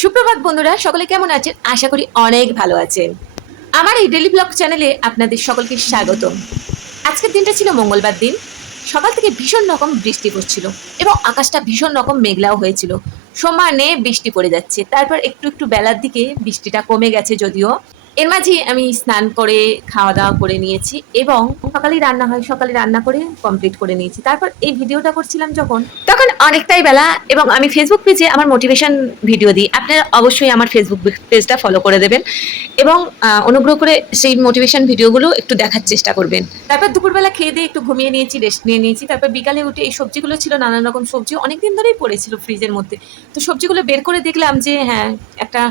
সুপ্রভাত বন্ধুরা, সকলে কেমন আছেন? আশা করি অনেক ভালো আছেন। আমার এই ডেলি ব্লগ চ্যানেলে আপনাদের সকলকে স্বাগত আজকের দিনটা ছিল মঙ্গলবার দিন। সকাল থেকে ভীষণ রকম বৃষ্টি পড়ছিল এবং আকাশটা ভীষণ রকম মেঘলাও হয়েছিল। সমানে বৃষ্টি পড়ে যাচ্ছে। তারপর একটু একটু বেলার দিকে বৃষ্টিটা কমে গেছে যদিও। এর মাঝে আমি স্নান করে খাওয়া দাওয়া করে নিয়েছি এবং সকালেই রান্না হয়, সকালে রান্না করে কমপ্লিট করে নিয়েছি। তারপর এই ভিডিওটা করছিলাম যখন, তখন অনেকটাই বেলা এবং আমি ফেসবুক পেজে আমার মোটিভেশন ভিডিও দিই। আপনারা অবশ্যই আমার ফেসবুক পেজটা ফলো করে দেবেন এবং অনুগ্রহ করে সেই মোটিভেশন ভিডিওগুলো একটু দেখার চেষ্টা করবেন। তারপর দুপুরবেলা খেয়ে দিয়ে একটু ঘুমিয়ে নিয়েছি রেস্ট নিয়ে নিয়েছি। তারপর বিকালে উঠে এই সবজিগুলো ছিল, নানান রকম সবজি অনেক দিন ধরেই পড়েছিল ফ্রিজের মধ্যে। তো সবজিগুলো বের করে দেখলাম যে হ্যাঁ একটা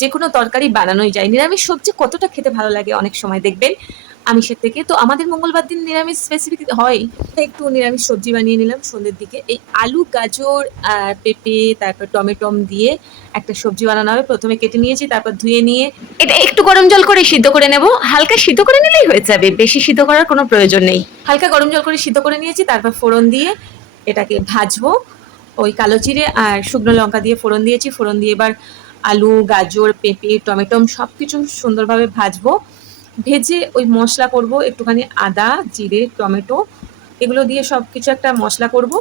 যে কোনো তরকারি বানানোই যায়। নিরামিষ সবজি কতটা খেতে ভালো লাগে অনেক সময় দেখবেন আমিষের থেকে। তো আমাদের মঙ্গলবার দিন নিরামিষ স্পেসিফিক হয়। একটু নিরামিষ সবজি বানিয়ে নিলাম সন্ধ্যের দিকে। এই আলু গাজর পেঁপে তারপর টমেটম দিয়ে একটা সবজি বানানো হবে। প্রথমে কেটে নিয়েছি তারপর ধুয়ে নিয়ে এটা একটু গরম জল করে সিদ্ধ করে নেব। হালকা সিদ্ধ করে নিলেই হয়ে যাবে। বেশি সিদ্ধ করার কোনো প্রয়োজন নেই। হালকা গরম জল করে সিদ্ধ করে নিয়েছি তারপর ফোড়ন দিয়ে এটাকে ভাজবো। ওই কালো জিরে আর শুকনো লঙ্কা দিয়ে ফোড়ন দিয়েছি। ফোড়ন দিয়ে এবার আলু, গাজর, পেঁপে, টমেটম সব কিছু সুন্দরভাবে ভাজবো। ভেজে ওই মশলা করব, একটুখানি আদা, জিরে, টমেটো, এগুলো দিয়ে সব কিছু একটা মশলা করব।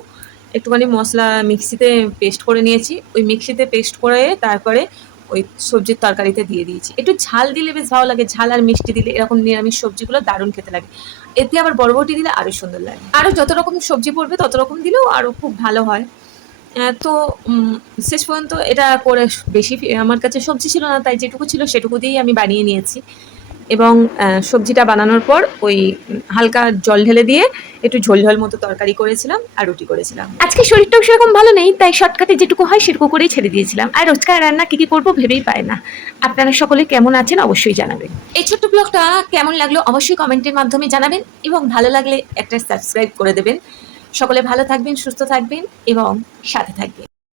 একটুখানি মশলা মিক্সিতে পেস্ট করে নিয়েছি। ওই মিক্সিতে পেস্ট করে তারপরে ওই সবজির তরকারিতে দিয়ে দিয়েছি। একটু ঝাল দিলে বেশ ভালো লাগে, ঝাল আর মিষ্টি দিলে এরকম নিরামিষ সবজিগুলো দারুণ খেতে লাগে। এতে আবার বরবটি দিলে আরও সুন্দর লাগে। আরও যত রকম সবজি পড়বে তত রকম দিলেও আরও খুব ভালো হয়। তো শেষ পর্যন্ত এটা করে বেশি আমার কাছে সবজি ছিল না তাই যেটুকু ছিল সেটুকু দিয়েই আমি বানিয়ে নিয়েছি। এবং সবজিটা বানানোর পর ওই হালকা জল ঢেলে দিয়ে একটু ঝোল ঝোল মতো তরকারি করেছিলাম আর রুটি করেছিলাম। আজকে শরীরটাও সেরকম ভালো নেই তাই শর্টকাটে যেটুকু হয় সেটুকু করেই ছেড়ে দিয়েছিলাম। আর রোজকার রান্না কী কি করব ভেবেই পায় না। আপনারা সকলে কেমন আছেন অবশ্যই জানাবেন। এই ছোট্ট ব্লগটা কেমন লাগল অবশ্যই কমেন্টের মাধ্যমে জানাবেন এবং ভালো লাগলে একটা সাবস্ক্রাইব করে দেবেন। সকলে ভালো থাকবেন সুস্থ থাকবেন এবং সাথে থাকবেন।